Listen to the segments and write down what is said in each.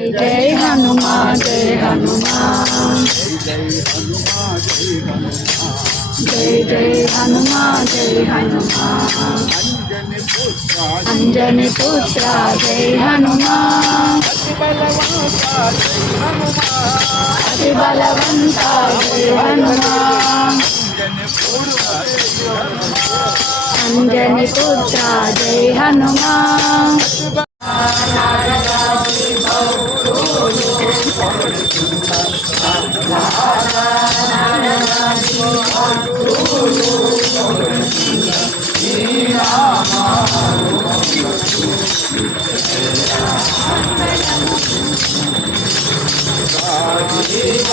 జై హనుమాన్ జై హనుమాన్. జై జై హనుమాన్ జై హనుమాన్. అంజని పుత్ర జై హనుమాన్. అతి బలవంత జై హనుమాన్. అంజని పుత్ర జై హనుమాన్.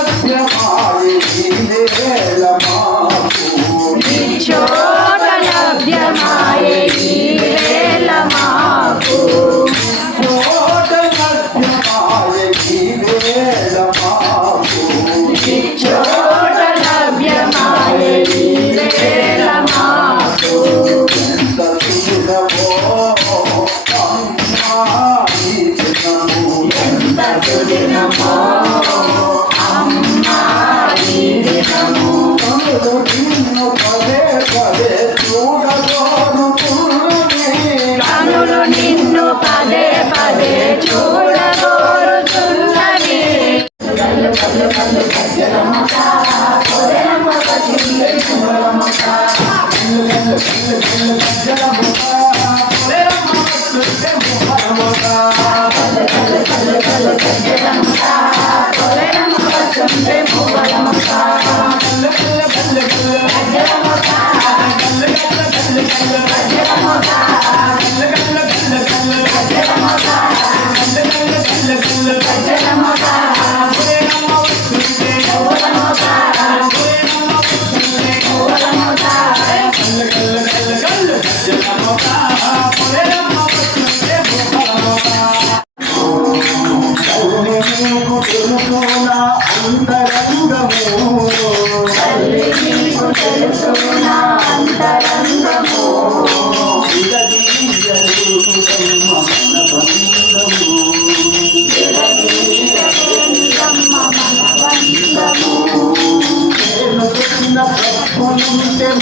చోట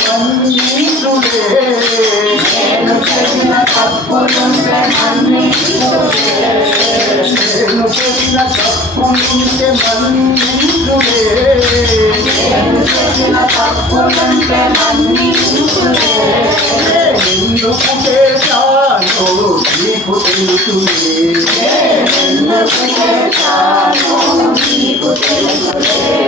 నేను చేసిన తప్పులుంటే మన్నించులే నేను చేసిన తప్పులుంటే మన్నించులే ఎందుకు చేశాను నీకు తెలుసులే ఎందుకు చేశాను నీకు తెలుసులే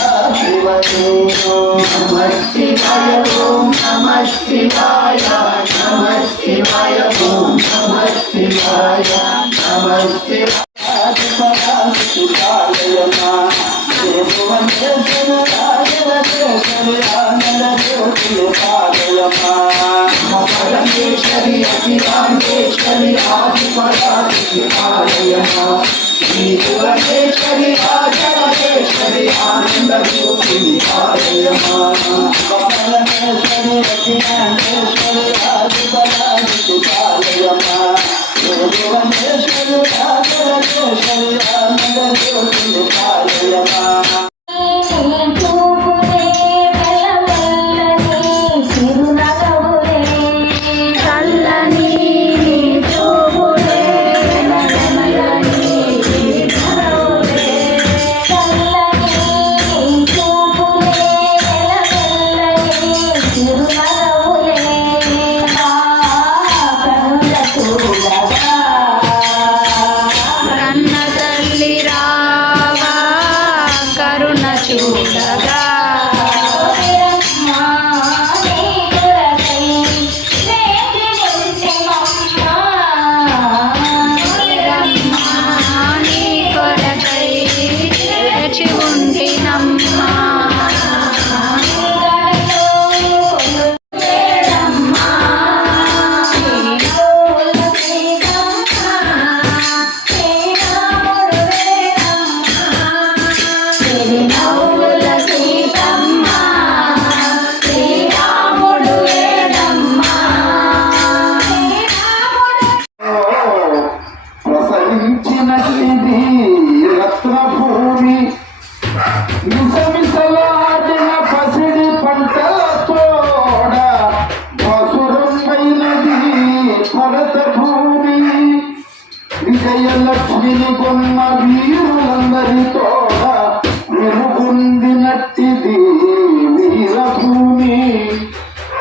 పరమేశ్వరి అతి రామేశ్వరి ఆది పరాశక్తి పాలయమా శ్రీ భువనేశ్వరి రాజరాజేశ్వరి ఆనంద ప్రసరించిన రత్నభూమి. మిసమిసలాడిన పసిడి పంటల తోడ మధురమైనది భరత భూమి విజయలక్ష్మిని కొన్న వీరులందరితో మెరుగుందినట్టిది వీరభూమి.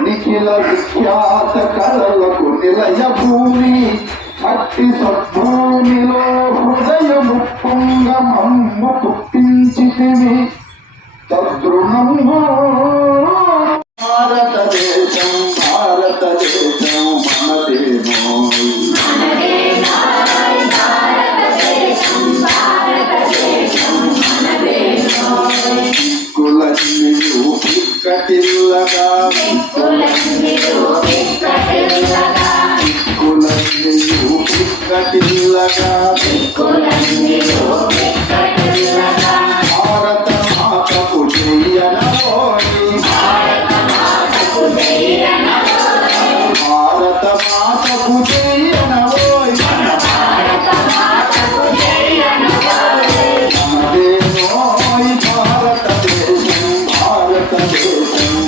నిఖిల విఖ్యాత కళలకు నిలయ భూమి పట్టి సద్భూమిలో హృదయము పొంగమమ్ము పుట్టించితివి. తద్రుణము భారతదేశం భారతదేశం మనదేమో కులన్నీ thank you